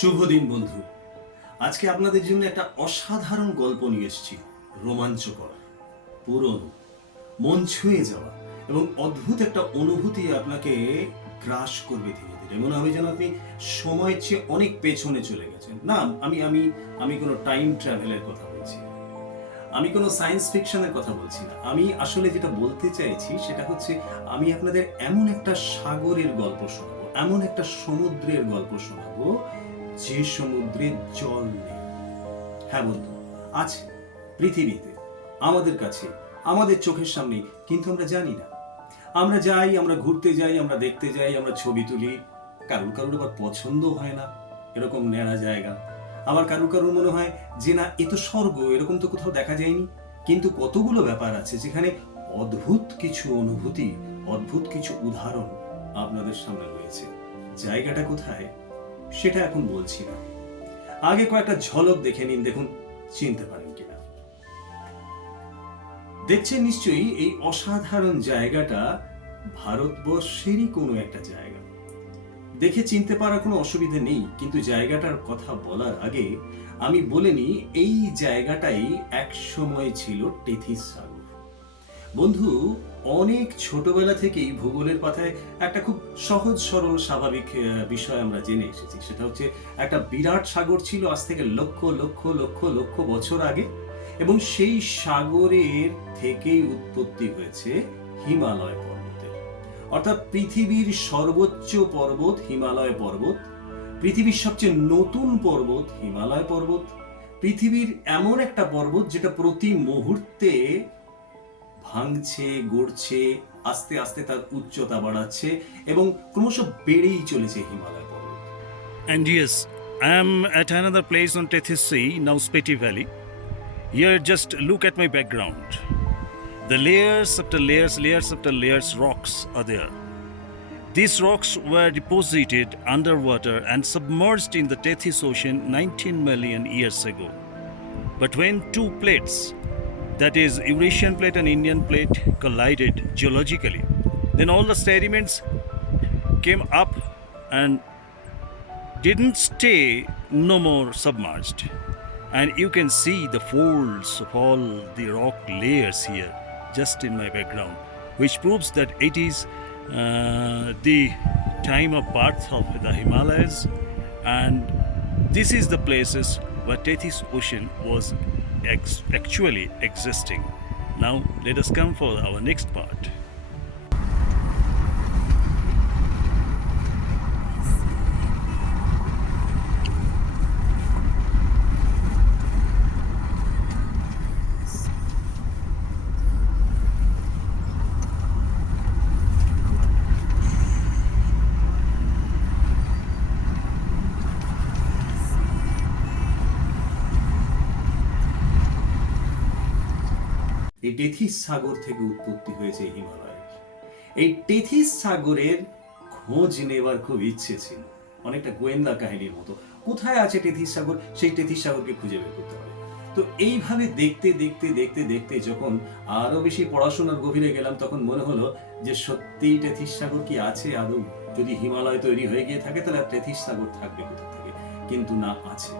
শুভ দিন বন্ধু। আজকে আপনাদের জন্য একটা অসাধারণ গল্প নিয়ে এসেছি। রোমাঞ্চকর, পুরনো, মন ছুঁয়ে যাওয়া এবং অদ্ভুত একটা অনুভূতি আপনাকে গ্রাস করবে ধীরে ধীরে। মনে হবে যেন আপনি সময়ের চেয়ে অনেক পেছনে চলে গেছেন। না, আমি আমি আমি কোনো টাইম ট্রাভেলের কথা বলছি না, আমি কোনো সায়েন্স ফিকশনের কথা বলছি না। আমি আসলে যেটা বলতে চাইছি সেটা হচ্ছে, আমি আপনাদের এমন একটা সাগরের গল্প শোনাবো, এমন একটা সমুদ্রের গল্প শোনাবো যে সমুদ্রে জল নেই। হ্যাঁ বন্ধু, আছে পৃথিবীতে, আমাদের কাছে, আমাদের চোখের সামনে, কিন্তু আমরা জানি না। আমরা যাই, আমরা ঘুরতে যাই, আমরা দেখতে যাই, আমরা ছবি তুলি। কারুর কারুর আবার পছন্দ হয় না এরকম ন্যাড়া জায়গা। আবার কারুর কারুর মনে হয় যে না, এ তো স্বর্গ, এরকম তো কোথাও দেখা যায়নি। কিন্তু কতগুলো ব্যাপার আছে যেখানে অদ্ভুত কিছু অনুভূতি, অদ্ভুত কিছু উদাহরণ আপনাদের সামনে রয়েছে। জায়গাটা কোথায় সেটা এখন বলছি না, আগে কয়েকটা ঝলক দেখে নিন, দেখুন চিনতে পারেন কিনা। দেখছেন নিশ্চয়ই এই অসাধারণ জায়গাটা ভারতবর্ষেরই কোনো একটা জায়গা। দেখে চিনতে পারার কোনো অসুবিধা নেই, কিন্তু জায়গাটার কথা বলার আগে আমি বলে নিই, এই জায়গাটাই এক সময় ছিল টেথিস সাগর। বন্ধু, অনেক ছোটবেলা থেকেই ভূগোলের পাতায় একটা খুব সহজ সরল স্বাভাবিক বিষয় আমরা জেনে এসেছি। সেটা হচ্ছে, একটা বিরাট সাগর ছিল আজ থেকে লক্ষ লক্ষ লক্ষ লক্ষ বছর আগে, এবং সেই সাগরের থেকেই উৎপত্তি হয়েছে হিমালয় পর্বতের। অর্থাৎ পৃথিবীর সর্বোচ্চ পর্বত হিমালয় পর্বত, পৃথিবীর সবচেয়ে নতুন পর্বত হিমালয় পর্বত, পৃথিবীর এমন একটা পর্বত যেটা প্রতি মুহূর্তে ভাঙছে, গড়ছে, আস্তে আস্তে তার উচ্চতা বাড়াচ্ছে এবং ক্রমশ বেড়েই চলেছে হিমালয় পর্বত। And yes, I am at another place on Tethys Sea, now Spiti Valley. Here, just look at my background. The layers after layers, layers after layers, rocks are there. These rocks were deposited underwater and submerged in the Tethys Ocean 19 million years ago. But when two plates, that is Eurasian plate and Indian plate, collided geologically, then all the sediments came up and didn't stay no more submerged, and you can see the folds of all the rock layers here just in my background, which proves that it is the time of birth of the Himalayas, and this is the places where Tethys Ocean was actually existing. Now let us come for our next part. এই Tethys সাগর থেকে উৎপত্তি হয়েছে হিমালয়ের। এই Tethys সাগরের খোঁজ নেবার খুব ইচ্ছে ছিল, অনেকটা গোয়েন্দা কাহিনীর মতো। কোথায় আছে টেথিস সাগর, সেই টেথিস সাগরকে খুঁজে বের করতে হবে। তো এইভাবে দেখতে দেখতে দেখতে দেখতে যখন আরো বেশি পড়াশোনার গভীরে গেলাম, তখন মনে হলো যে সত্যিই টেথিস সাগর কি আছে আদৌ? যদি হিমালয় তৈরি হয়ে গিয়ে থাকে তাহলে টেথিস সাগর থাকবে কোথা থেকে? কিন্তু না, আছে।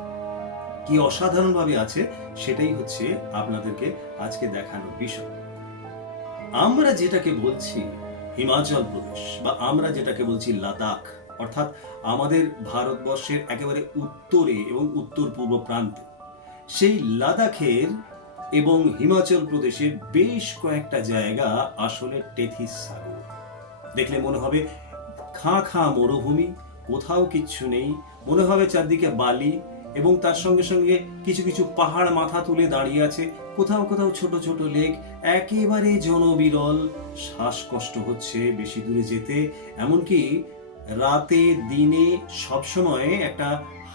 কি অসাধারণ ভাবে আছে সেটাই হচ্ছে আপনাদেরকে আজকে দেখানোর বিষয়। আমরা যেটাকে বলছি হিমাচল প্রদেশ, বা আমরা যেটাকে বলছি লাদাখ, অর্থাৎ আমাদের ভারতবর্ষের একেবারে উত্তরে এবং উত্তর পূর্ব প্রান্তে, সেই লাদাখের এবং হিমাচল প্রদেশের বেশ কয়েকটা জায়গা আসলে টেথিস সাগর। দেখলে মনে হবে খাঁ খাঁ মরুভূমি, কোথাও কিচ্ছু নেই, মনে হবে চারদিকে বালি, এবং তার সঙ্গে সঙ্গে কিছু কিছু পাহাড় মাথা তুলে দাঁড়িয়ে আছে, কোথাও কোথাও ছোট ছোট লেক, একেবারে জনবিরল। শ্বাসকষ্ট হচ্ছে বেশি দূরে যেতে, এমনকি রাতে দিনে সবসময় একটা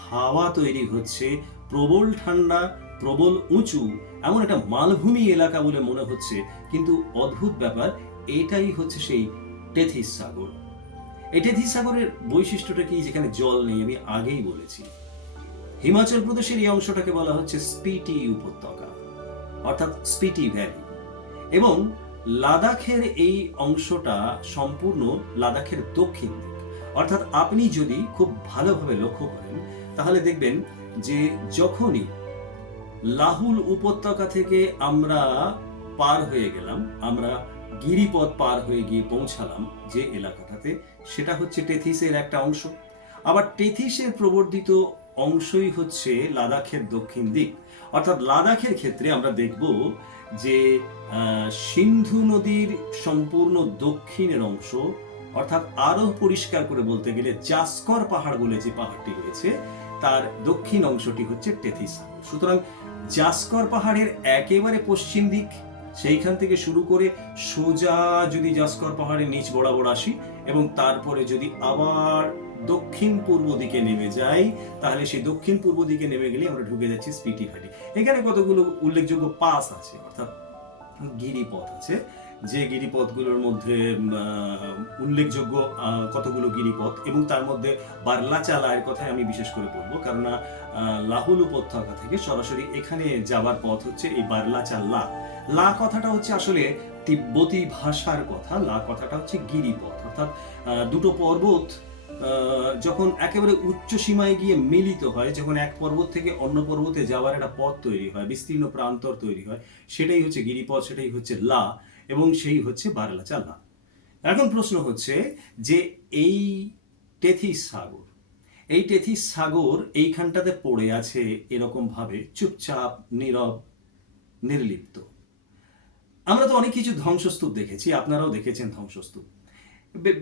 হাওয়া তৈরি হচ্ছে, প্রবল ঠান্ডা, প্রবল উঁচু, এমন একটা মালভূমি এলাকা বলে মনে হচ্ছে। কিন্তু অদ্ভুত ব্যাপার, এটাই হচ্ছে সেই টেথিস সাগর। এই টেথিস সাগরের বৈশিষ্ট্যটা কি? যেখানে জল নেই, আমি আগেই বলেছি। হিমাচল প্রদেশের এই অংশটাকে বলা হচ্ছে স্পিটি উপত্যকা, অর্থাৎ স্পিটি ভ্যালি, এবং লাদাখের এই অংশটা সম্পূর্ণ লাদাখের দক্ষিণ দিক। অর্থাৎ আপনি যদি খুব ভালোভাবে লক্ষ্য করেন, তাহলে দেখবেন যে যখনই লাহুল উপত্যকা থেকে আমরা পার হয়ে গেলাম, আমরা গিরিপথ পার হয়ে গিয়ে পৌঁছালাম যে এলাকাটাতে, সেটা হচ্ছে টেথিসের একটা অংশ। আবার টেথিসের প্রবর্ধিত অংশই হচ্ছে লাদাখের দক্ষিণ দিক। অর্থাৎ লাদাখের ক্ষেত্রে আমরা দেখব যে সিন্ধু নদীর সম্পূর্ণ দক্ষিণের অংশ, অর্থাৎ আরো পরিষ্কার করে বলতে গেলে জাস্কর পাহাড় বলে যে পাহাড়টি রয়েছে তার দক্ষিণ অংশটি হচ্ছে টেথিস সাগর। সুতরাং জাস্কর পাহাড়ের একেবারে পশ্চিম দিক, সেইখান থেকে শুরু করে সোজা যদি জাস্কর পাহাড়ের নিচ বরাবর আসি এবং তারপরে যদি আবার দক্ষিণ পূর্ব দিকে নেমে যাই, তাহলে সেই দক্ষিণ পূর্ব দিকে নেমে গেলে আমরা ঢুকে যাচ্ছি স্পিটি ভ্যালি। এখানে কতগুলো উল্লেখযোগ্য পাস আছে, অর্থাৎ গিরিপথ আছে, যে গিরিপথগুলোর মধ্যে উল্লেখযোগ্য কতগুলো গিরিপথ, এবং তার মধ্যে বার্লাচালার কথাই আমি বিশেষ করে বলবো, কারণ লাহুল উপত্যকা থেকে সরাসরি এখানে যাবার পথ হচ্ছে এই বার্লাচালা। লা কথাটা হচ্ছে আসলে তিব্বতী ভাষার কথা, লা কথাটা হচ্ছে গিরিপথ, অর্থাৎ দুটো পর্বত যখন একেবারে উচ্চ সীমায় গিয়ে মিলিত হয়, যখন এক পর্বত থেকে অন্য পর্বতে যাওয়ার একটা পথ তৈরি হয়, বিস্তীর্ণ প্রান্তর তৈরি হয়, সেটাই হচ্ছে গিরিপথ, সেটাই হচ্ছে লা, এবং সেই হচ্ছে বার্লাচালা। এখন প্রশ্ন হচ্ছে যে এই টেথিস সাগর, এই টেথিস সাগর এইখানটাতে পড়ে আছে এরকম ভাবে চুপচাপ, নীরব, নির্লিপ্ত। আমরা তো অনেক কিছু ধ্বংসস্তূপ দেখেছি, আপনারাও দেখেছেন ধ্বংসস্তূপ,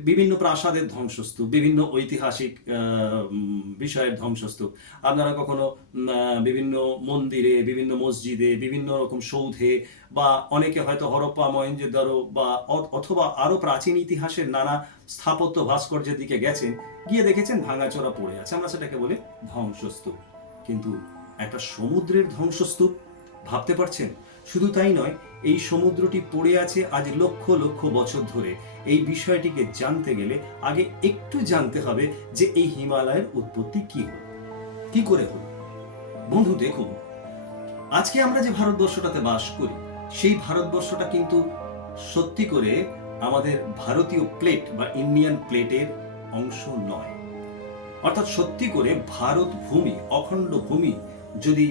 বিভিন্ন প্রাসাদের ধ্বংসস্তূপ, বিভিন্ন ঐতিহাসিক বিষয়ের ধ্বংসস্তূপ। আপনারা কখনো বিভিন্ন মন্দিরে, বিভিন্ন মসজিদে, বিভিন্ন রকম সৌধে, বা অনেকে হয়তো হরপ্পা, মহেঞ্জোদারো বা অথবা আরো প্রাচীন ইতিহাসের নানা স্থাপত্য ভাস্কর্যের দিকে গেছেন, গিয়ে দেখেছেন ভাঙাচোরা পড়ে আছে, আমরা সেটাকে বলি ধ্বংসস্তূপ। কিন্তু একটা সমুদ্রের ধ্বংসস্তূপ, ভাবতে পারছেন? শুধু তাই নয়, এই সমুদ্রটি পড়ে আছে আজ লক্ষ লক্ষ বছর ধরে। এই বিষয়টিকে জানতে গেলে আগে একটু জানতে হবে যে এই হিমালয়ের উৎপত্তি কি হলো, কি করে হলো। বন্ধু দেখুন, আজকে আমরা যে ভারতবর্ষটাতে বাস করি, সেই ভারতবর্ষটা কিন্তু সত্যি করে আমাদের ভারতীয় প্লেট বা ইন্ডিয়ান প্লেটের অংশ নয়। অর্থাৎ সত্যি করে ভারত ভূমি, অখণ্ড ভূমি যদি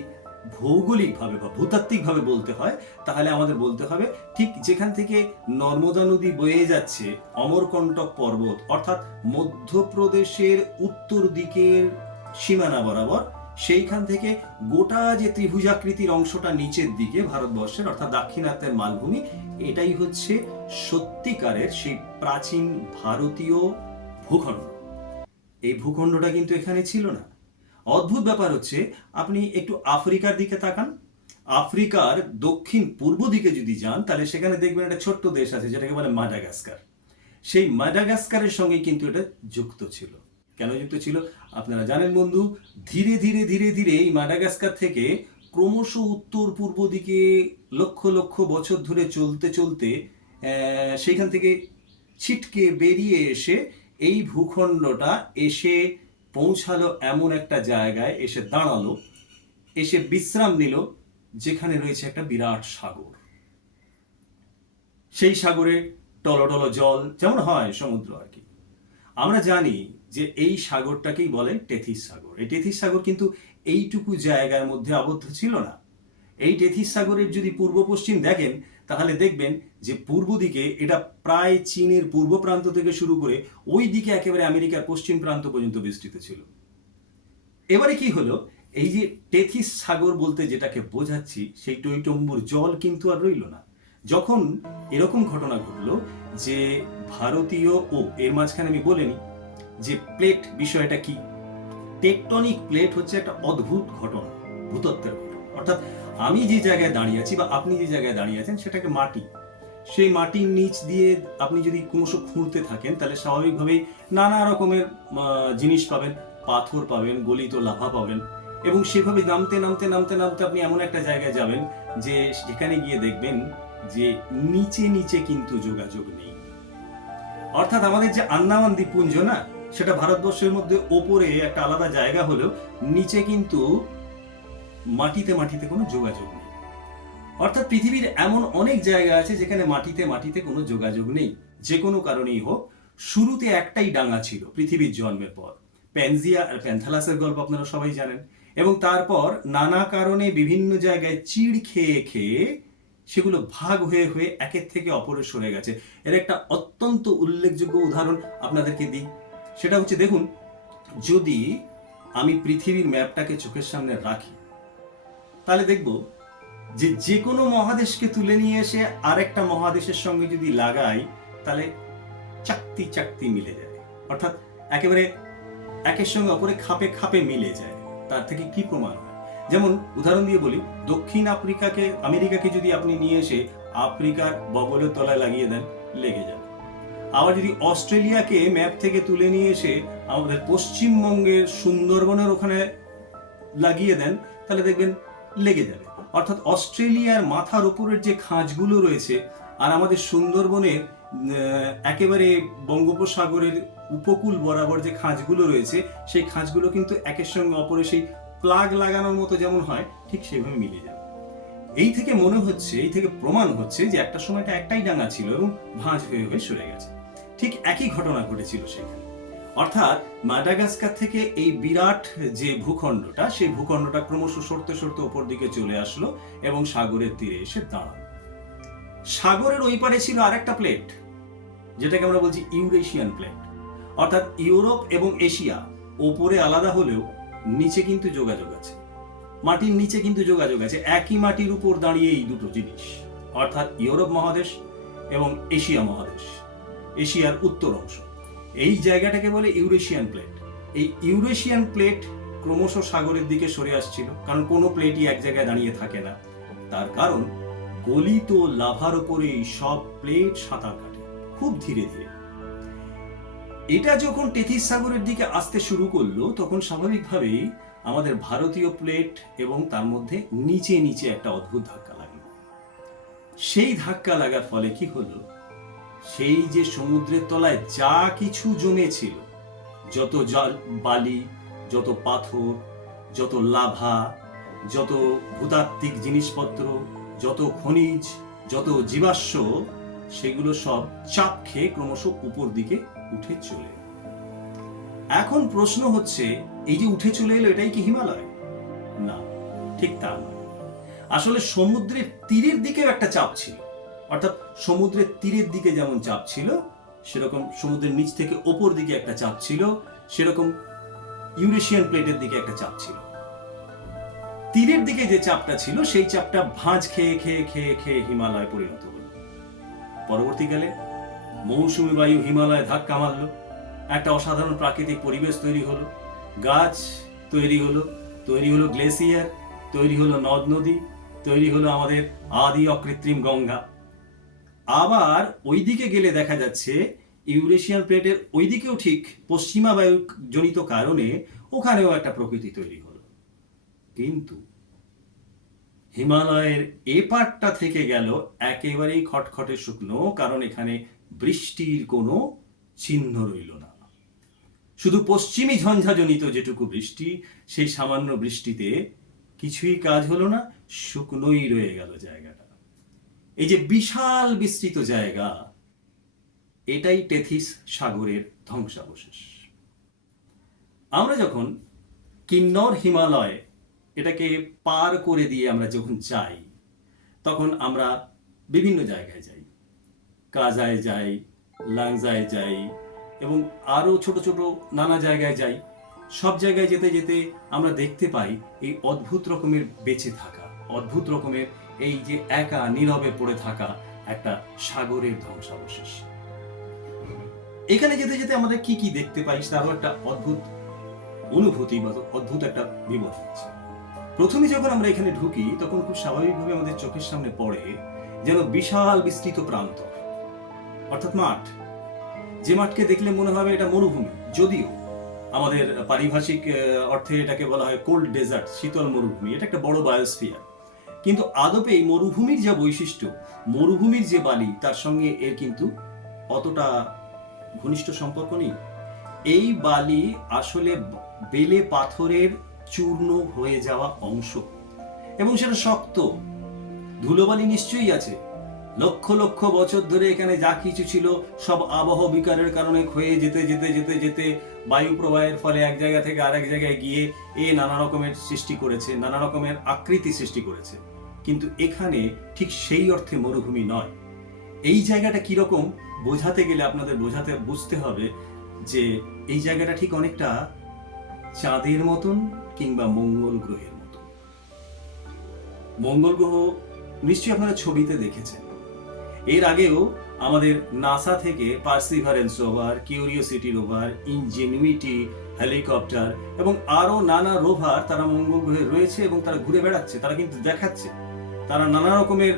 ভৌগোলিকভাবে বা ভূতাত্ত্বিকভাবে বলতে হয়, তাহলে আমাদের বলতে হবে ঠিক যেখান থেকে নর্মদা নদী বয়ে যাচ্ছে অমরকণ্টক পর্বত, অর্থাৎ মধ্যপ্রদেশের উত্তর দিকের সীমানা বরাবর, সেইখান থেকে গোটা যে ত্রিভুজাকৃতির অংশটা নিচের দিকে ভারতবর্ষের, অর্থাৎ দাক্ষিণাত্যের মালভূমি, এটাই হচ্ছে সত্যিকারের সেই প্রাচীন ভারতীয় ভূখণ্ড। এই ভূখণ্ডটা কিন্তু এখানে ছিল না। অদ্ভুত ব্যাপার হচ্ছে, আপনি একটু আফ্রিকার দিকে তাকান, আফ্রিকার দক্ষিণ পূর্ব দিকে যদি যান, তাহলে সেখানে দেখবেন একটা ছোট্ট দেশ আছে যেটাকে বলে মাদাগাস্কার। সেই মাদাগাস্কারের সঙ্গে কিন্তু এটা যুক্ত ছিল। কেন যুক্ত ছিল আপনারা জানেন বন্ধু, ধীরে ধীরে ধীরে ধীরে এই মাদাগাস্কার থেকে ক্রমশ উত্তর পূর্ব দিকে লক্ষ লক্ষ বছর ধরে চলতে চলতে সেইখান থেকে ছিটকে বেরিয়ে এসে এই ভূখণ্ডটা এসে পৌঁছালো এমন একটা জায়গায়, এসে দাঁড়ালো, এসে বিশ্রাম নিল, যেখানে রয়েছে একটা বিরাট সাগর। সেই সাগরে টলটল জল, যেমন হয় সমুদ্র আর কি। আমরা জানি যে এই সাগরটাকেই বলে টেথিস সাগর। এই টেথিস সাগর কিন্তু এইটুকু জায়গার মধ্যে আবদ্ধ ছিল না। এই টেথিস সাগরের যদি পূর্ব পশ্চিম দেখেন, তাহলে দেখবেন যে পূর্ব দিকে এটা প্রায় চীনের পূর্ব প্রান্ত থেকে শুরু করে ওই দিকে একেবারে আমেরিকার পশ্চিম প্রান্ত পর্যন্ত বিস্তৃত ছিল। এবারে কি হলো, এই যে টেথিস সাগর বলতে যেটাকে বোঝাচ্ছি, সেই টইটম্বুর জল কিন্তু আর রইল না। যখন এরকম ঘটনা ঘটলো যে ভারতীয়, এর মাঝখানে আমি বলিনি যে প্লেট বিষয়টা কি। টেকটনিক প্লেট হচ্ছে একটা অদ্ভুত ঘটনা, ভূতত্ত্বের ঘটনা। অর্থাৎ আমি যে জায়গায় দাঁড়িয়ে আছি বা আপনি যে জায়গায় দাঁড়িয়ে আছেন, সেটাকে মাটি, সেই মাটির নিচ দিয়ে আপনি যদি ক্রমশ খুঁড়তে থাকেন, তাহলে স্বাভাবিকভাবেই নানা রকমের জিনিস পাবেন, পাথর পাবেন, গলিত লাভা পাবেন, এবং সেভাবে নামতে নামতে নামতে নামতে আপনি এমন একটা জায়গায় যাবেন যে সেখানে গিয়ে দেখবেন যে নিচে নিচে কিন্তু যোগাযোগ নেই। অর্থাৎ আমাদের যে আন্দামান দ্বীপপুঞ্জ না, সেটা ভারতবর্ষের মধ্যে ওপরে একটা আলাদা জায়গা হলেও নিচে কিন্তু মাটিতে মাটিতে কোনো যোগাযোগ নেই। অর্থাৎ পৃথিবীর এমন অনেক জায়গা আছে যেখানে মাটিতে মাটিতে কোনো যোগাযোগ নেই, যে কোনো কারণেই হোক। শুরুতে একটাই ডাঙা ছিল পৃথিবীর জন্মের পর, প্যানজিয়া আর প্যান্থালাসের গল্প আপনারা সবাই জানেন। এবং তারপর নানা কারণে বিভিন্ন জায়গায় চিড় খেয়ে খেয়ে সেগুলো ভাগ হয়ে হয়ে একের থেকে অপরে সরে গেছে। এর একটা অত্যন্ত উল্লেখযোগ্য উদাহরণ আপনাদেরকে দিই। সেটা হচ্ছে, দেখুন, যদি আমি পৃথিবীর ম্যাপটাকে চোখের সামনে রাখি, তাহলে দেখব যে যে কোনো মহাদেশকে তুলে নিয়ে এসে আরেকটা মহাদেশের সঙ্গে যদি লাগাই, তাহলে চাকতি চাকতি মিলে যায়, অর্থাৎ একেবারে একের সঙ্গে অপরে খাপে খাপে মিলে যায়। তার থেকে কি প্রমাণ হয়? যেমন উদাহরণ দিয়ে বলি, দক্ষিণ আমেরিকাকে যদি আপনি নিয়ে এসে আফ্রিকার বগলের তলায় লাগিয়ে দেন, লেগে যাবে। আবার যদি অস্ট্রেলিয়াকে ম্যাপ থেকে তুলে নিয়ে এসে আমাদের পশ্চিমবঙ্গের সুন্দরবনের ওখানে লাগিয়ে দেন, তাহলে দেখবেন লেগে যাবে। অর্থাৎ অস্ট্রেলিয়ার মাথার উপরের যে খাঁজগুলো রয়েছে আর আমাদের সুন্দরবনের একেবারে বঙ্গোপসাগরের উপকূল বরাবর যে খাঁজগুলো রয়েছে, সেই খাঁজগুলো কিন্তু একের সঙ্গে অপরে সেই প্লাগ লাগানোর মতো যেমন হয়, ঠিক সেভাবে মিলে যাবে। এই থেকে মনে হচ্ছে, এই থেকে প্রমাণ হচ্ছে যে একটা সময়টা একটাই ডাঙা ছিল এবং ভাঁজ হয়ে হয়ে সরে গেছে। ঠিক একই ঘটনা ঘটেছিল সেখানে। অর্থাৎ মাদাগাস্কার থেকে এই বিরাট যে ভূখণ্ডটা, সেই ভূখণ্ডটা ক্রমশ সরতে সরতে উপর দিকে চলে আসলো এবং সাগরের তীরে এসে দাঁড়ালো। সাগরের ওই পারে ছিল আরেকটা প্লেট, যেটাকে আমরা বলছি ইউরেশিয়ান প্লেট। অর্থাৎ ইউরোপ এবং এশিয়া ওপরে আলাদা হলেও নিচে কিন্তু যোগাযোগ আছে, মাটির নিচে কিন্তু যোগাযোগ আছে। একই মাটির উপর দাঁড়িয়ে এই দুটো জিনিস, অর্থাৎ ইউরোপ মহাদেশ এবং এশিয়া মহাদেশ, এশিয়ার উত্তর অংশ, এই জায়গাটাকে বলে ইউরেশিয়ান প্লেট। এই ইউরেশিয়ান প্লেট ক্রমশ সাগরের দিকে সরে আসছিল, কারণ কোনো প্লেটই এক জায়গায় দাঁড়িয়ে থাকে না। তার কারণ গলিত লাভার উপরে সব প্লেট সাঁতার কাটে খুব ধীরে ধীরে। এটা যখন টেথিস সাগরের দিকে আসতে শুরু করলো, তখন স্বাভাবিকভাবেই আমাদের ভারতীয় প্লেট এবং তার মধ্যে নিচে নিচে একটা অদ্ভুত ধাক্কা লাগলো। সেই ধাক্কা লাগার ফলে কি হলো, সেই যে সমুদ্রের তলায় যা কিছু জমেছিল, যত বালি, যত পাথর, যত লাভা, যত ভূতাত্ত্বিক জিনিসপত্র, যত খনিজ, যত জীবাশ্ম, সেগুলো সব চাপ খেয়ে ক্রমশ উপর দিকে উঠে চলে এলো। এখন প্রশ্ন হচ্ছে, এই যে উঠে চলে এলো, এটাই কি হিমালয়? না, ঠিক তা নয়। আসলে সমুদ্রের তীরের দিকেও একটা চাপ ছিল। অর্থাৎ সমুদ্রের তীরের দিকে যেমন চাপ ছিল, সেরকম সমুদ্রের নিচ থেকে ওপর দিকে একটা চাপ ছিল, সেরকম ইউরেশিয়ান প্লেটের দিকে একটা চাপ ছিল। তীরের দিকে যে চাপটা ছিল, সেই চাপটা ভাঁজ খেয়ে খেয়ে খেয়ে খেয়ে হিমালয় পরিণত হলো। পরবর্তীকালে মৌসুমী বায়ু হিমালয়ে ধাক্কা মারলো, একটা অসাধারণ প্রাকৃতিক পরিবেশ তৈরি হলো, গাছ তৈরি হলো গ্লেসিয়ার, তৈরি হলো নদ নদী, তৈরি হলো আমাদের আদি অকৃত্রিম গঙ্গা। আবার ওইদিকে গেলে দেখা যাচ্ছে ইউরেশিয়ান প্লেটের ওইদিকেও ঠিক পশ্চিমা বায়ু জনিত কারণে ওখানেও একটা প্রকৃতি তৈরি হলো। কিন্তু হিমালয়ের এ পাটটা থেকে গেল একেবারেই খটখটে শুকনো, কারণ এখানে বৃষ্টির কোনো চিহ্ন রইল না। শুধু পশ্চিমী ঝঞ্ঝাজনিত যেটুকু বৃষ্টি, সেই সামান্য বৃষ্টিতে কিছুই কাজ হলো না, শুকনোই রয়ে গেল জায়গাটা। এই যে বিশাল বিস্তৃত জায়গা, এটাই টেথিস সাগরের ধ্বংসাবশেষ। আমরা যখন কিন্নর হিমালয় এটাকে পার করে দিয়ে আমরা যখন যাই, তখন আমরা বিভিন্ন জায়গায় যাই, কাজায় যাই, লাংজায় যাই এবং আরো ছোট ছোট নানা জায়গায় যাই। সব জায়গায় যেতে যেতে আমরা দেখতে পাই এই অদ্ভুত রকমের বেঁচে থাকা, অদ্ভুত রকমের এই যে একা নীরবে পড়ে থাকা একটা সাগরের ধ্বংসাবশেষ। এখানে যেতে যেতে আমাদের কি কি দেখতে পাই, তারও একটা অদ্ভুত অনুভূতি বা অদ্ভুত একটা বিবরণ আছে। প্রথমে যখন আমরা এখানে ঢুকি, তখন খুব স্বাভাবিকভাবে আমাদের চোখের সামনে পড়ে যেন বিশাল বিস্তৃত প্রান্তর, অর্থাৎ মাঠ। যে মাঠকে দেখলে মনে হবে এটা মরুভূমি, যদিও আমাদের পারিভাষিক অর্থে এটাকে বলা হয় কোল্ড ডেজার্ট, শীতল মরুভূমি। এটা একটা বড় বায়োস্ফিয়ার, কিন্তু আদপে এই মরুভূমির যা বৈশিষ্ট্য, মরুভূমির যে বালি, তার সঙ্গে এর কিন্তু অতটা ঘনিষ্ঠ সম্পর্ক নেই। এই বালি আসলে বেলে পাথরের চূর্ণ হয়ে যাওয়া অংশ, এবং সেটা শক্ত। ধুলোবালি নিশ্চয়ই আছে, লক্ষ লক্ষ বছর ধরে এখানে যা কিছু ছিল সব আবহাওয়া বিকারের কারণে ক্ষয়ে যেতে যেতে যেতে যেতে বায়ু প্রবাহের ফলে এক জায়গা থেকে আরেক জায়গায় গিয়ে নানা রকমের সৃষ্টি করেছে, নানা রকমের আকৃতি সৃষ্টি করেছে। কিন্তু এখানে ঠিক সেই অর্থে মরুভূমি নয়। এই জায়গাটা কিরকম বোঝাতে গেলে আপনাদের বুঝতে হবে যে এই জায়গাটা ঠিক অনেকটা চাঁদের মতন কিংবা মঙ্গল গ্রহের মতন। মঙ্গল গ্রহ নিশ্চয়ই আপনারা ছবিতে দেখেছেন। এর আগেও আমাদের নাসা থেকে perseverance rover, curiosity rover, Ingenuity helicopter এবং আরো নানা রোভার তারা মঙ্গল গ্রহে রয়েছে এবং তারা ঘুরে বেড়াচ্ছে, তারা কিন্তু দেখাচ্ছে, তারা নানা রকমের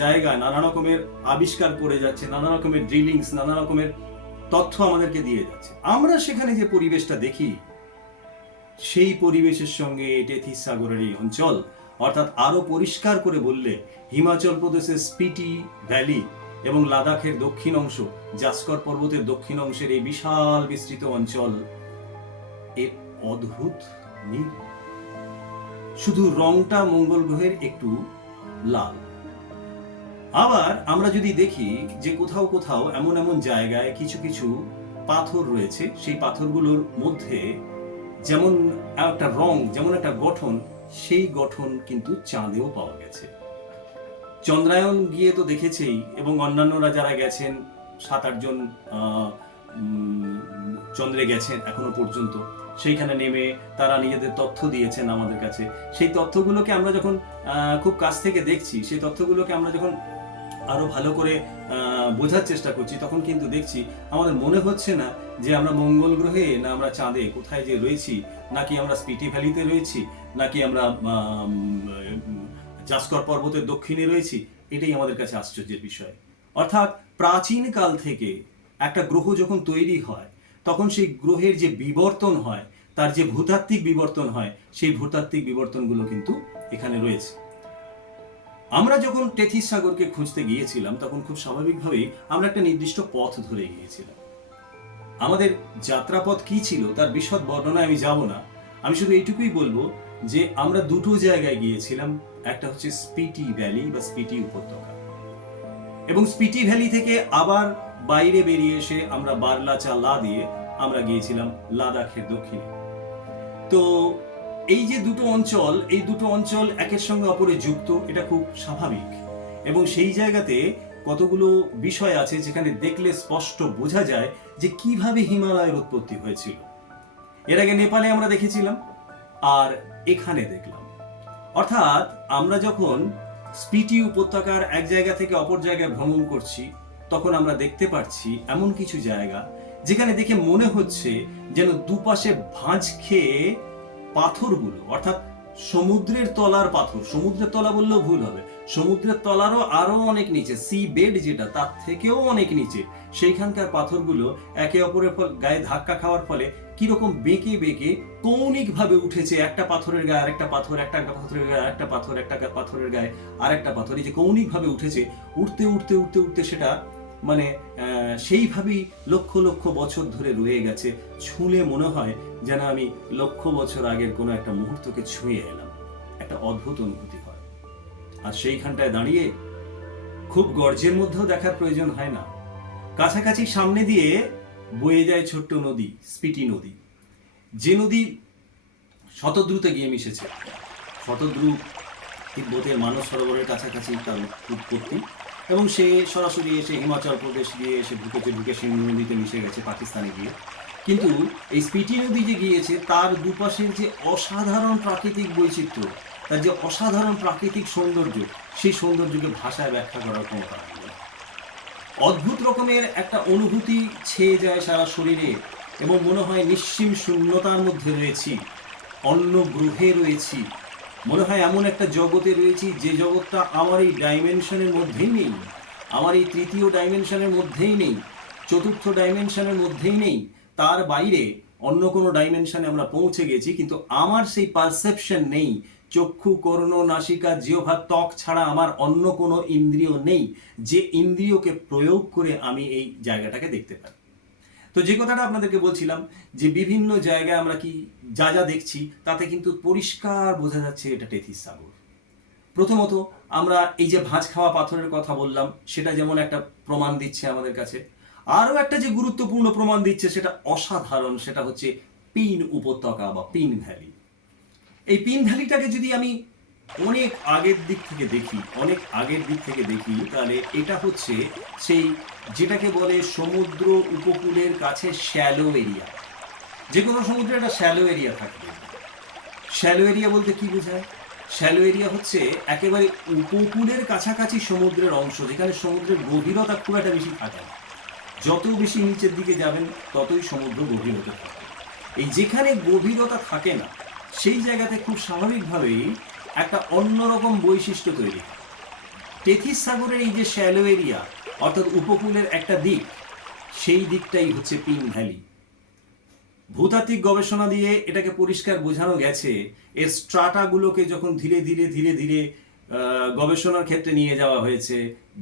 জায়গায় নানা রকমের আবিষ্কার করে যাচ্ছে, নানা রকমের ড্রিলিংস, নানা রকমের তথ্য আমাদেরকে দিয়ে যাচ্ছে। আমরা সেখানে যে পরিবেশটা দেখি সেই পরিবেশের সঙ্গে টেথিস সাগরের এই অঞ্চল, অর্থাৎ আরো পরিষ্কার করে বললে হিমাচল প্রদেশের স্পিটি ভ্যালি এবং লাদাখের দক্ষিণ অংশ, জাস্কর পর্বতের দক্ষিণ অংশের এই বিশাল বিস্তৃত অঞ্চল এর অদ্ভুত নীল। শুধু রংটা মঙ্গল গ্রহের একটু লাল। আবার আমরা যদি দেখি যে কোথাও কোথাও এমন এমন জায়গায় কিছু কিছু পাথর রয়েছে, সেই পাথরগুলোর মধ্যে যেমন একটা রং, যেমন একটা গঠন, সেই গঠন কিন্তু চাঁদেও পাওয়া গেছে। চন্দ্রায়ন গিয়ে তো দেখেছেই, এবং অন্যান্যরা যারা গেছেন 7-8 জন চন্দ্রে গেছেন এখনো পর্যন্ত, সেইখানে নেমে তারা নিজেদের তথ্য দিয়েছেন আমাদের কাছে। সেই তথ্যগুলোকে আমরা যখন খুব কাছ থেকে দেখছি, সেই তথ্যগুলোকে আমরা যখন আরো ভালো করে বোঝার চেষ্টা করছি, তখন কিন্তু দেখছি আমাদের মনে হচ্ছে না যে আমরা মঙ্গল গ্রহে, না আমরা চাঁদে কোথায় যে রয়েছি, নাকি আমরা স্পিটি ভ্যালিতে রয়েছি, নাকি আমরা জাস্কর পর্বতের দক্ষিণে রয়েছি। এটাই আমাদের কাছে আশ্চর্যের বিষয়। অর্থাৎ প্রাচীন কাল থেকে একটা গ্রহ যখন তৈরি হয়, তখন সেই গ্রহের যে বিবর্তন হয়, তার যে ভূতাত্ত্বিক বিবর্তন হয়, সেই ভূতাত্ত্বিক বিবর্তনগুলো কিন্তু এখানে রয়েছে। আমরা যখন টেথিস সাগরকে খুঁজতে গিয়েছিলাম, তখন খুব স্বাভাবিকভাবেই আমরা একটা নির্দিষ্ট পথ ধরে গিয়েছিলাম। আমাদের যাত্রাপথ কি ছিল তার বিশদ বর্ণনায় আমি যাব না। আমি শুধু এইটুকুই বলবো যে আমরা দুটো জায়গায় গিয়েছিলাম। একটা হচ্ছে স্পিটি ভ্যালি বা স্পিটি উপত্যকা, এবং স্পিটি ভ্যালি থেকে আবার বাইরে বেরিয়ে এসে আমরা বারলাচা লা দিয়ে আমরা গিয়েছিলাম লাদাখের দক্ষিণে। তো এই যে দুটো অঞ্চল, এই দুটো অঞ্চল একের সঙ্গে অপরে যুক্ত, এটা খুব স্বাভাবিক। এবং সেই জায়গাতে কতগুলো বিষয় আছে যেখানে দেখলে স্পষ্ট বোঝা যায় যে কিভাবে হিমালয়ের উৎপত্তি হয়েছিল। এর আগে নেপালে আমরা দেখেছিলাম, আর এখানে দেখলাম। অর্থাৎ আমরা যখন স্পিটি উপত্যকার এক জায়গা থেকে অপর জায়গায় ভ্রমণ করছি, তখন আমরা দেখতে পাচ্ছি এমন কিছু জায়গা যেখানে দেখে মনে হচ্ছে যেন দুপাশে ভাঁজ খেয়ে পাথরগুলো, অর্থাৎ সমুদ্রের তলার পাথর, সমুদ্রের তলা বললেও ভুল হবে, সমুদ্রের তলারও আরো অনেক নিচে, সি বেড যেটা, তার থেকেও অনেক নিচে, সেইখানকার পাথরগুলো একে অপরের গায়ে ধাক্কা খাওয়ার ফলে কিরকম বেঁকে বেঁকে কৌণিক ভাবে উঠেছে। একটা পাথরের গায়ে আরেকটা পাথর, একটা পাথরের গায়ে আরেকটা পাথর, একটা পাথরের গায়ে আরেকটা পাথর, এই যে কৌণিক ভাবে উঠেছে, উঠতে উঠতে উঠতে উঠতে সেটা মানে সেইভাবেই লক্ষ লক্ষ বছর ধরে রয়ে গেছে। ছুঁলে মনে হয় যেন আমি লক্ষ বছর আগের কোনো একটা মুহূর্তকে ছুঁয়ে এলাম। একটা অদ্ভুত অনুভূতি হয়। আর সেইখানটায় দাঁড়িয়ে খুব গর্জের মধ্যেও দেখার প্রয়োজন হয় না। কাছাকাছি সামনে দিয়ে বয়ে যায় ছোট্ট নদী, স্পিটি নদী, যে নদী শতদ্রুতে গিয়ে মিশেছে। শতদ্রু তিব্বতের মানস সরোবরের কাছাকাছি তার উৎপত্তি, এবং সে সরাসরি এসে হিমাচল প্রদেশ দিয়ে এসে ঢুকে সিন্ধু নদীতে মিশে গেছে পাকিস্তানে গিয়ে। কিন্তু এই স্পিটি নদী যে গিয়েছে, তার দুপাশের যে অসাধারণ প্রাকৃতিক বৈচিত্র্য, তার যে অসাধারণ প্রাকৃতিক সৌন্দর্য, সেই সৌন্দর্যকে ভাষায় ব্যাখ্যা করার ক্ষমতা রাখে। অদ্ভুত রকমের একটা অনুভূতি ছেয়ে যায় সারা শরীরে, এবং মনে হয় নিঃসীম শূন্যতার মধ্যে রয়েছি, অন্য গ্রহে রয়েছি। মনে হয় এমন একটা জগতে রয়েছি যে জগৎটা আমার এই ডাইমেনশনের মধ্যেই নেই, আমার এই তৃতীয় ডাইমেনশনের মধ্যেই নেই, চতুর্থ ডাইমেনশনের মধ্যেই নেই, তার বাইরে অন্য কোনো ডাইমেনশনে আমরা পৌঁছে গেছি, কিন্তু আমার সেই পারসেপশন নেই। চক্ষু, কর্ণ, নাসিকা, জিহ্বা, ত্বক ছাড়া আমার অন্য কোনো ইন্দ্রিয় নেই, যে ইন্দ্রিয়কে প্রয়োগ করে আমি এই জায়গাটাকে দেখতে পাই। তো যে কথাটা আপনাদেরকে বলছিলাম, যে বিভিন্ন জায়গায় আমরা কি যা যা দেখছি তাতে কিন্তু পরিষ্কার বোঝা যাচ্ছে এটা টেথিস সাগর। প্রথমত আমরা এই যে ভাঁজ খাওয়া পাথরের কথা বললাম, সেটা যেমন একটা প্রমাণ দিচ্ছে আমাদের কাছে। আরও একটা যে গুরুত্বপূর্ণ প্রমাণ দিচ্ছে সেটা অসাধারণ, সেটা হচ্ছে পিন উপত্যকা বা পিন ভ্যালি। এই পিন ভ্যালিটাকে যদি আমি অনেক আগের দিক থেকে দেখি, তাহলে এটা হচ্ছে সেই যেটাকে বলে সমুদ্র উপকূলের কাছে শ্যালো এরিয়া। যে কোনো সমুদ্রে একটা শ্যালো এরিয়া থাকবে। শ্যালো এরিয়া বলতে কি বোঝায়? শ্যালো এরিয়া হচ্ছে একেবারে উপকূলের কাছাকাছি সমুদ্রের অংশ, যেখানে সমুদ্রের গভীরতা খুব একটা বেশি থাকে না। যত বেশি নিচের দিকে যাবেন ততই সমুদ্র গভীর হতে থাকে। এই যেখানে গভীরতা থাকে না সেই জায়গাতে খুব স্বাভাবিকভাবেই একটা অন্যরকম বৈশিষ্ট্য তৈরি হয়। টেথিস সাগরের এই যে শ্যালো এরিয়া অর্থাৎ উপকূলের একটা দিক, সেই দিকটাই হচ্ছে পিন ভ্যালি। ভূতাত্ত্বিক গবেষণা দিয়ে এটাকে পরিষ্কার বোঝানো গেছে, এর স্ট্রাটাগুলোকে যখন ধীরে ধীরে গবেষণার ক্ষেত্রে নিয়ে যাওয়া হয়েছে,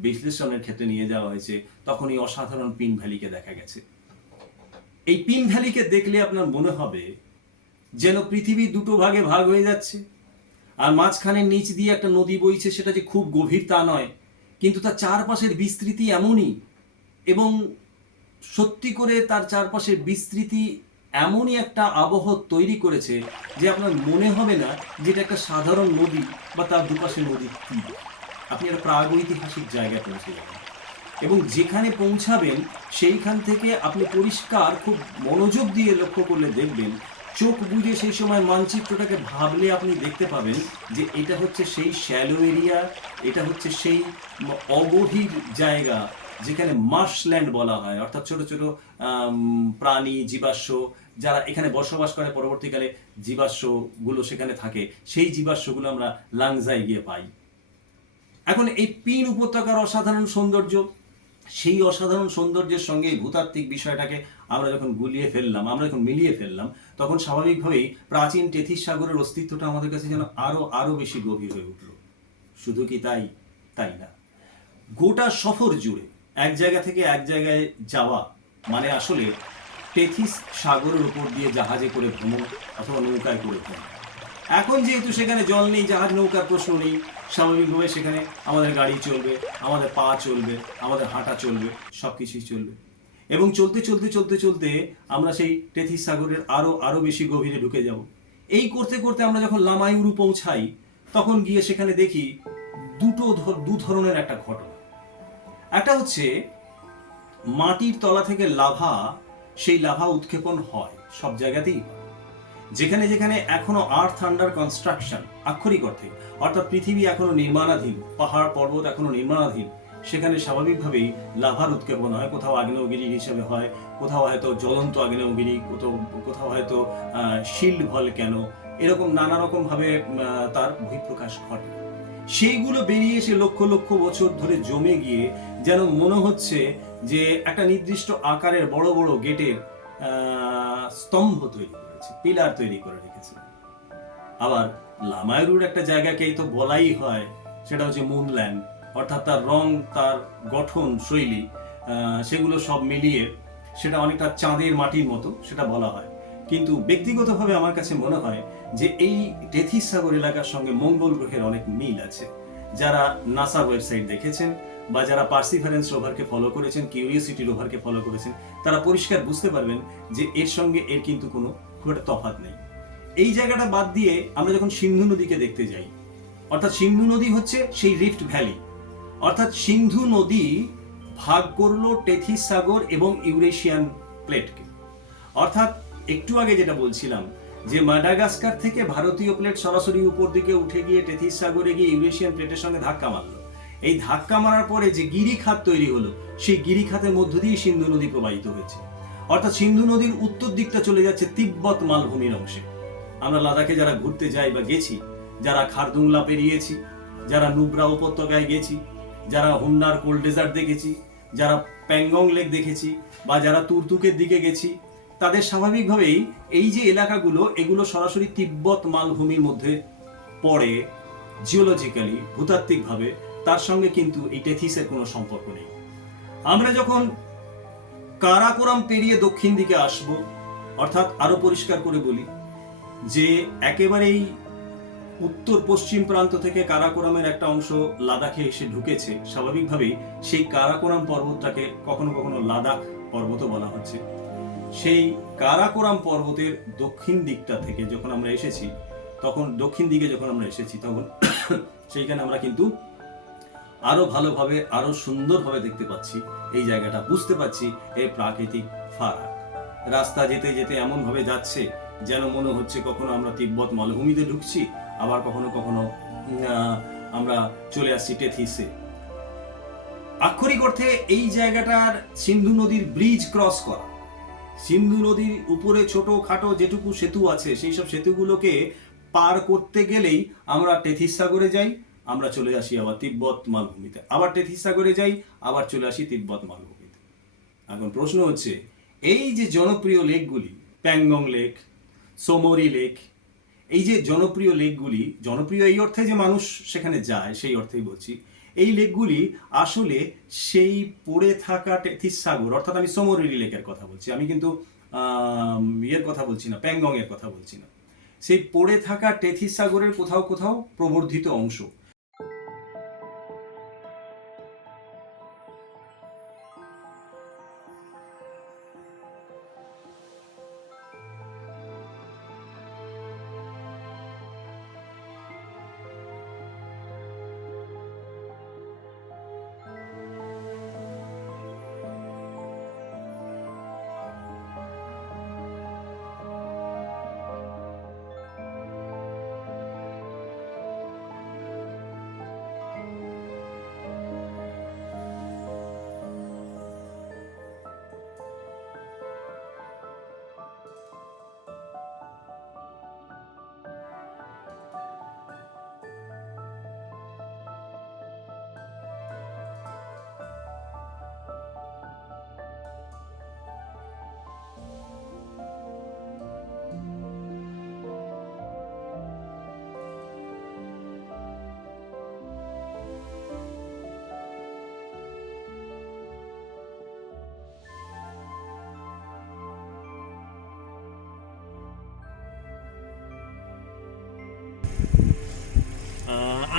বিশ্লেষণের ক্ষেত্রে নিয়ে যাওয়া হয়েছে, তখন এই অসাধারণ পিন ভ্যালিকে দেখা গেছে। এই পিন ভ্যালিকে দেখলে আপনার মনে হবে যেন পৃথিবী দুটো ভাগে ভাগ হয়ে যাচ্ছে, আর মাঝখানে নিচ দিয়ে একটা নদী বইছে, সেটা যে খুব গভীর তা নয়, কিন্তু তার চারপাশের বিস্তৃতি এমনই, এবং সত্যি করে তার চারপাশের বিস্তৃতি এমনই একটা আবহ তৈরি করেছে যে আপনার মনে হবে না যে এটা একটা সাধারণ নদী বা তার দুপাশে নদীর তীর। আপনি একটা প্রাগৈতিহাসিক জায়গায় পৌঁছে যাবেন, এবং যেখানে পৌঁছাবেন সেইখান থেকে আপনি পরিষ্কার খুব মনোযোগ দিয়ে লক্ষ্য করলে দেখবেন, চোখ বুজে সেই সময় মানচিত্রটাকে ভাবলে আপনি দেখতে পাবেন যে এটা হচ্ছে সেই শ্যালো এরিয়া, এটা হচ্ছে সেই অগভীর জায়গা যেখানে মার্শল্যান্ড বলা হয়, অর্থাৎ ছোট ছোট প্রাণী জীবাশ্ম যারা এখানে বসবাস করে, পরবর্তীকালে জীবাশ্মগুলো সেখানে থাকে, সেই জীবাশ্মগুলো আমরা লাংজায় গিয়ে পাই। এখন এই পিন উপত্যকার অসাধারণ সৌন্দর্য, সেই অসাধারণ সৌন্দর্যের সঙ্গে এই ভূতাত্ত্বিক বিষয়টাকে আমরা যখন মিলিয়ে ফেললাম, তখন স্বাভাবিকভাবেই প্রাচীন টেথিস সাগরের অস্তিত্বটা আমাদের কাছে যেন আরো বেশি গভীর হয়ে উঠল। শুধু কি তাই না, গোটা সফর জুড়ে এক জায়গা থেকে এক জায়গায় যাওয়া মানে আসলে টেথিস সাগরের উপর দিয়ে জাহাজে করে ভ্রমণ অথবা নৌকায় করে ভ্রমণ। এখন যেহেতু সেখানে জল নেই, জাহাজ নৌকার প্রশ্ন নেই, স্বাভাবিকভাবে সেখানে আমাদের গাড়ি চলবে, আমাদের পা চলবে, আমাদের হাঁটা চলবে, সব কিছুই চলবে। এবং চলতে আমরা সেই টেথিস সাগরের আরো বেশি গভীরে ঢুকে যাব। এই করতে করতে আমরা যখন লামায়ুরু পৌঁছাই, তখন গিয়ে সেখানে দেখি দু ধরনের একটা ঘটনা। একটা হচ্ছে মাটির তলা থেকে সেই লাভা উৎক্ষেপণ হয়, সব জায়গাতেই হয়। যেখানে যেখানে এখনো আর্থ আন্ডার কনস্ট্রাকশন, আক্ষরিক অর্থে, অর্থাৎ পৃথিবী এখনো নির্মাণাধীন, পাহাড় পর্বত এখনো নির্মাণাধীন, সেখানে স্বাভাবিকভাবেই লাভার উৎক্ষেপণ হয়। কোথাও আগ্নেয়গিরি হিসেবে হয়, কোথাও হয়তো জ্বলন্ত আগ্নেয়গিরি, কোথাও হয়তো শিল্ড ভলক্যানো, এরকম নানা রকম ভাবে তার বহিঃপ্রকাশ ঘটে। সেইগুলো বেরিয়ে এসে লক্ষ লক্ষ বছর ধরে জমে গিয়ে যেন মনে হচ্ছে যে একটা নির্দিষ্ট আকারের বড় বড় গেটের স্তম্ভ তৈরি করেছে, পিলার তৈরি করে রেখেছে। আবার লামায়ুরুর একটা জায়গাকেই তো বলাই হয়, সেটা হচ্ছে মুনল্যান্ড, অর্থাৎ তার রং, তার গঠন শৈলী, সেগুলো সব মিলিয়ে সেটা অনেকটা চাঁদের মাটির মতো সেটা বলা হয়। কিন্তু ব্যক্তিগতভাবে আমার কাছে মনে হয় যে এই টেথিস সাগর এলাকার সঙ্গে মঙ্গল গ্রহের অনেক মিল আছে। যারা নাসা ওয়েবসাইট দেখেছেন বা যারা পার্সিভারেন্স রোভারকে ফলো করেছেন, কিউরিওসিটি রোভারকে ফলো করেছেন, তারা পরিষ্কার বুঝতে পারবেন যে এর সঙ্গে এর কিন্তু কোনো খুব একটা তফাৎ নেই। এই জায়গাটা বাদ দিয়ে আমরা যখন সিন্ধু নদীকে দেখতে যাই, অর্থাৎ সিন্ধু নদী হচ্ছে সেই রিফট ভ্যালি, অর্থাৎ সিন্ধু নদী ভাগ করলো টেথিস সাগর এবং ইউরেশিয়ান প্লেটকে। অর্থাৎ একটু আগে যেটা বলছিলাম যে মাদাগাস্কার থেকে ভারতীয় প্লেট সরাসরি উপর দিকে উঠে গিয়ে টেথিস সাগরে গিয়ে ইউরেশিয়ান প্লেটের সঙ্গে ধাক্কা মারলো। এই ধাক্কা মারার পরে যে গিরিখাত তৈরি হলো, সেই গিরিখাতের মধ্য দিয়ে সিন্ধু নদী প্রবাহিত হয়েছে। অর্থাৎ সিন্ধু নদীর উত্তর দিকটা চলে যাচ্ছে তিব্বত মালভূমির অংশে। আমরা লাদাখে যারা ঘুরতে যাই বা গেছি, যারা খারদুংলা পেরিয়েছি, যারা নুব্রা উপত্যকায় গেছি, যারা হুন্নার কোল্ড ডেজার্ট দেখেছি, যারা প্যাংগং লেক দেখেছি, বা যারা তুর্তুকের দিকে গেছি, তাদের স্বাভাবিকভাবেই এই যে এলাকাগুলো, এগুলো সরাসরি তিব্বত মালভূমির মধ্যে পড়ে। জিওলজিক্যালি, ভূতাত্ত্বিকভাবে তার সঙ্গে কিন্তু এই টেথিসের কোনো সম্পর্ক নেই। আমরা যখন কারাকোরাম পেরিয়ে দক্ষিণ দিকে আসব, অর্থাৎ আরো পরিষ্কার করে বলি যে একেবারেই উত্তর পশ্চিম প্রান্ত থেকে কারাকোরামের একটা অংশ লাদাখে এসে ঢুকেছে। স্বাভাবিকভাবেই সেই কারাকোরাম পর্বতটাকে কখনো কখনো লাদাখ পর্বতও বলা হচ্ছে। সেই কারাকোরাম পর্বতের দক্ষিণ দিকটা থেকে যখন আমরা এসেছি, তখন তখন সেইখানে আমরা কিন্তু আরো ভালোভাবে আরো সুন্দরভাবে দেখতে পাচ্ছি এই জায়গাটা, বুঝতে পারছি এই প্রাকৃতিক ফারাক। রাস্তা যেতে যেতে এমন ভাবে যাচ্ছে যেন মনে হচ্ছে কখনো আমরা তিব্বত মালভূমিতে ঢুকছি, আবার কখনো কখনো আমরা চলে আসছি টেথিসে। আক্ষরিক অর্থে এই জায়গাটার সিন্ধু নদীর ব্রিজ ক্রস করা, সিন্ধু নদীর উপরে ছোট খাটো যেটুকু সেতু আছে সেই সব সেতুগুলোকে পার করতে গেলেই আমরা টেথিস সাগরে যাই, আমরা চলে আসি আবার তিব্বত মালভূমিতে, আবার টেথিস সাগরে যাই, আবার চলে আসি তিব্বত মালভূমিতে। এখন প্রশ্ন হচ্ছে, এই যে জনপ্রিয় লেকগুলি, প্যাংগং লেক, সোমরি লেক, এই যে জনপ্রিয় লেকগুলি, জনপ্রিয় এই অর্থে যে মানুষ সেখানে যায় সেই অর্থেই বলছি, এই লেকগুলি আসলে সেই পড়ে থাকা টেথিস সাগর, অর্থাৎ আমি সোমরি লেকের কথা বলছি, আমি কিন্তু ইয়ের কথা বলছি না, প্যাংগং এর কথা বলছি না, সেই পড়ে থাকা টেথিস সাগরের কোথাও কোথাও প্রবর্ধিত অংশ।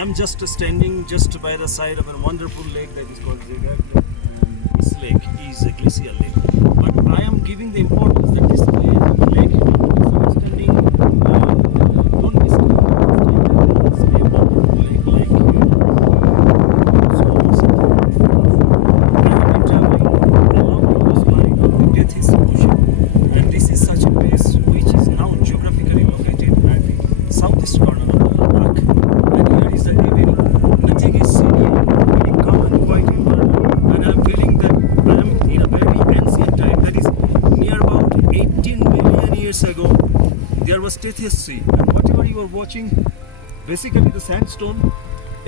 I'm just standing just by the side of a wonderful lake that is called Zegag. This lake is a glacial lake, but I am giving the importance that this lake is standing. Don't miss it. It's a wonderful lake like so. I have been traveling along the coastline of the Tethys Ocean, and this is such a place which is now geographically located at the southeast corner of Ladakh. And here is the evening. Nothing is seen here. Very calm and quiet environment. And I'm feeling that I am in a very ancient time. That is near about 18 million years ago. There was Tethys Sea. And whatever you are watching, basically the sandstone.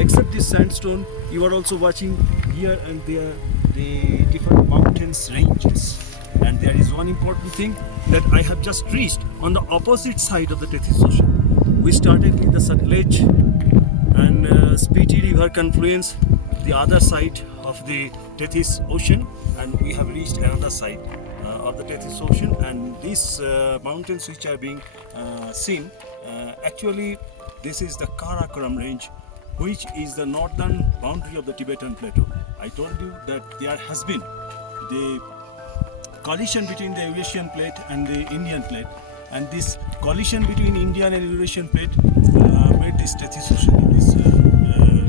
Except this sandstone, you are also watching here and there the different mountains ranges. And there is one important thing that I have just reached on the opposite side of the Tethys Ocean. We started with the Sutlej and Spiti River confluence, the other side of the Tethys Ocean, and we have reached another side of the Tethys Ocean. And these mountains which are being seen, actually this is the Karakoram range, which is the northern boundary of the Tibetan Plateau. I told you that there has been the collision between the Eurasian plate and the Indian plate, and this collision between Indian and Eurasian plate made this Tethys Ocean in this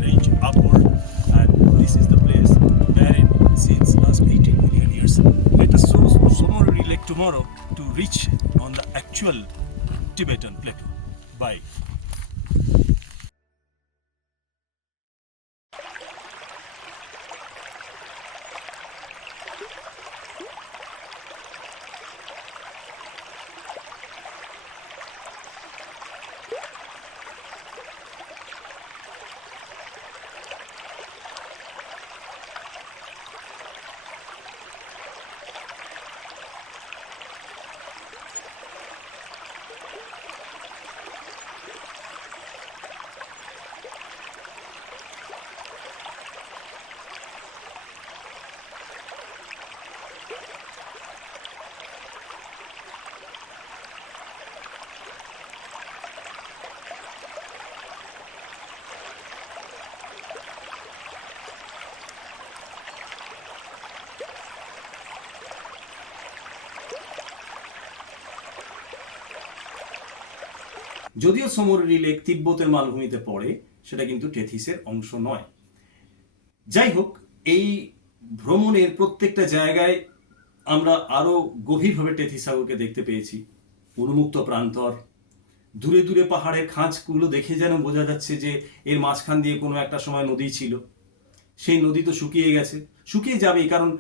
range upward, and this is the place wherein since last 18 million years. Let us soar Somori Lake tomorrow to reach on the actual Tibetan plateau. Bye. যদিও সোমররি lake তিব্বতের মালভূমিতে পড়ে, সেটা কিন্তু টেথিসের অংশ নয়। যাই হোক, এই ভ্রমণের প্রত্যেকটা জায়গায় আমরা আরো গভীরভাবে টেথিস সাগরকে দেখতে পেয়েছি। উন্মুক্ত প্রান্তর, দূরে দূরে পাহাড়ের খাঁজগুলো দেখে যেন বোঝা যাচ্ছে যে এর মাঝখান দিয়ে কোনো একটা সময় নদী ছিল। সেই নদী তো শুকিয়ে গেছে, শুকিয়ে যাবেই, কারণ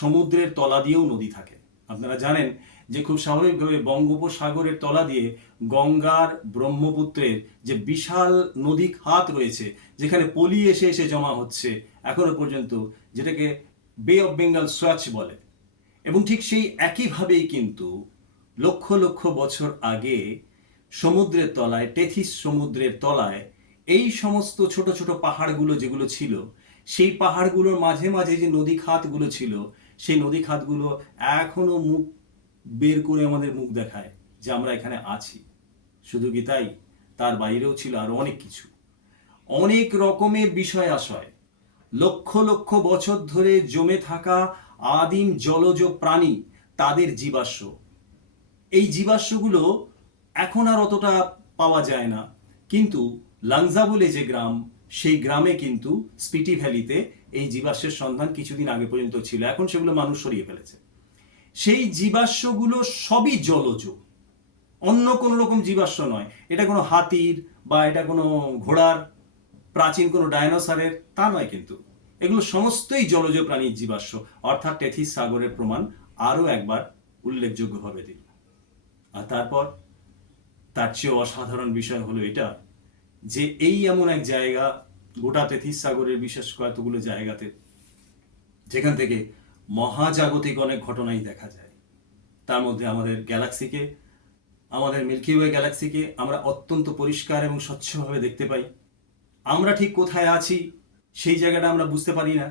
সমুদ্রের তলা দিয়েও নদী থাকে। আপনারা জানেন যে খুব স্বাভাবিকভাবে বঙ্গোপসাগরের তলা দিয়ে গঙ্গার, ব্রহ্মপুত্রের যে বিশাল নদী খাত রয়েছে, যেখানে পলি এসে এসে জমা হচ্ছে এখনো পর্যন্ত, যেটাকে বে অফ বেঙ্গল সোয়াচ বলে। এবং ঠিক সেই একইভাবেই কিন্তু লক্ষ লক্ষ বছর আগে সমুদ্রের তলায়, টেথিস সমুদ্রের তলায় এই সমস্ত ছোট ছোট পাহাড়গুলো যেগুলো ছিল, সেই পাহাড়গুলোর মাঝে মাঝে যে নদী খাতগুলো ছিল, সেই নদী খাতগুলো এখনো মুখ বের করে আমাদের মুখ দেখায় যে আমরা এখানে আছি। শুধু কি তাই, তার বাইরেও ছিল আরো অনেক কিছু, অনেক রকমের বিষয় আশয়, লক্ষ লক্ষ বছর ধরে জমে থাকা আদিম জলজ প্রাণী, তাদের জীবাশ্ম। এই জীবাশ্মগুলো এখন আর অতটা পাওয়া যায় না, কিন্তু লাংজা বলে যে গ্রাম, সেই গ্রামে কিন্তু স্পিটি ভ্যালিতে এই জীবাশ্মের সন্ধান কিছুদিন আগে পর্যন্ত ছিল, এখন সেগুলো মানুষ সরিয়ে ফেলেছে। সেই জীবাশ্মগুলো সবই জলজ, অন্য কোনো রকম জীবাশ্ম নয়। এটা কোনো হাতির বা এটা কোনো ঘোড়ার, প্রাচীন কোনো ডায়নোসরের, তা নয়, কিন্তু এগুলো সমস্তই জলজ প্রাণীর জীবাশ্ম। অর্থাৎ টেথিস সাগরের প্রমাণ আরও একবার উল্লেখযোগ্যভাবে দিল। আর তারপর তার চেয়ে অসাধারণ বিষয় হলো এটা যে এই এমন এক জায়গা, গোটা টেথিস সাগরের বিশেষ কয়েকগুলো জায়গাতে, যেখান থেকে মহাজাগতিক অনেক ঘটনাই দেখা যায়। তার মধ্যে আমাদের গ্যালাক্সিকে, আমাদের মিল্কি ওয়ে গ্যালাক্সিকে আমরা অত্যন্ত পরিষ্কার এবং স্বচ্ছভাবে দেখতে পাই। আমরা ঠিক কোথায় আছি সেই জায়গাটা আমরা বুঝতে পারি না,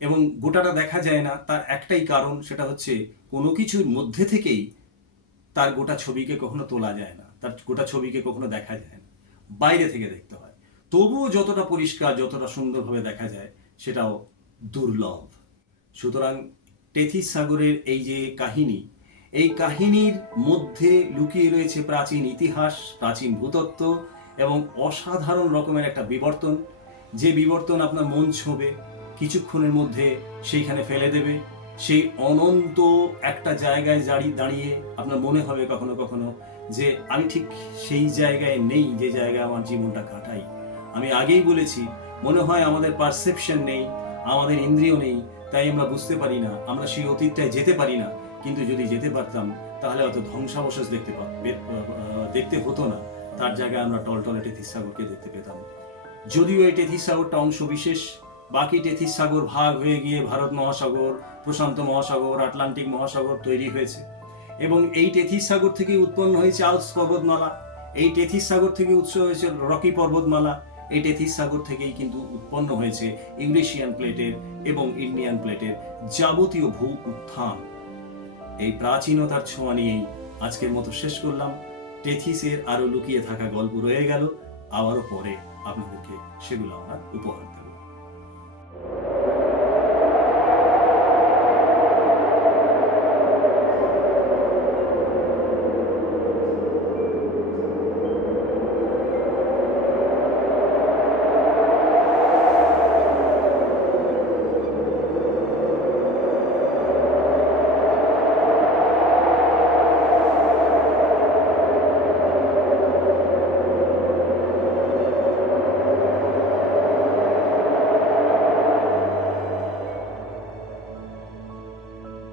এবং গোটাটা দেখা যায় না। তার একটাই কারণ, সেটা হচ্ছে কোনো কিছুর মধ্যে থেকেই তার গোটা ছবিকে কখনো তোলা যায় না, তার গোটা ছবিকে কখনো দেখা যায় না, বাইরে থেকে দেখতে হয়। তবুও যতটা পরিষ্কার, যতটা সুন্দরভাবে দেখা যায়, সেটাও দুর্লভ। সুতরাং টেথিস সাগরের এই যে কাহিনী, এই কাহিনীর মধ্যে লুকিয়ে রয়েছে প্রাচীন ইতিহাস, প্রাচীন ভূতত্ত্ব এবং অসাধারণ রকমের একটা বিবর্তন, যে বিবর্তন আপনার মন ছোঁবে, কিছুক্ষণের মধ্যে সেইখানে ফেলে দেবে। সেই অনন্ত একটা জায়গায় দাঁড়িয়ে আপনার মনে হবে কখনো কখনো যে আমি ঠিক সেই জায়গায় নেই যে জায়গায় আমার জীবনটা কাটাই। আমি আগেই বলেছি, মনে হয় আমাদের পারসেপশন নেই, আমাদের ইন্দ্রিয় নেই, তাই আমরা বুঝতে পারি না, আমরা সেই অতীতটায় যেতে পারি না। কিন্তু যদি যেতে পারতাম তাহলে অত ধ্বংসাবশেষ দেখতে হতো না, তার জায়গায় আমরা টলটলে টেথিস সাগরকে দেখতে পেতাম। যদিও এই টেথিস সাগরটা অংশ বিশেষ, বাকি টেথিস সাগর ভাগ হয়ে গিয়ে ভারত মহাসাগর, প্রশান্ত মহাসাগর, আটলান্টিক মহাসাগর তৈরি হয়েছে। এবং এই টেথিস সাগর থেকে উৎপন্ন হয়েছে আল্পস পর্বতমালা, এই টেথিস সাগর থেকে উৎস হয়েছে রকি পর্বতমালা, এই টেথিস সাগর থেকেই কিন্তু উৎপন্ন হয়েছে ইউরেশিয়ান প্লেটের এবং ইন্ডিয়ান প্লেটের যাবতীয় ভূ উত্থান। এই প্রাচীনতার ছোঁয়া নিয়েই আজকের মতো শেষ করলাম। টেথিসের আরো লুকিয়ে থাকা গল্প রয়ে গেল, আবারও পরে আপনাদেরকে সেগুলো আমরা উপহার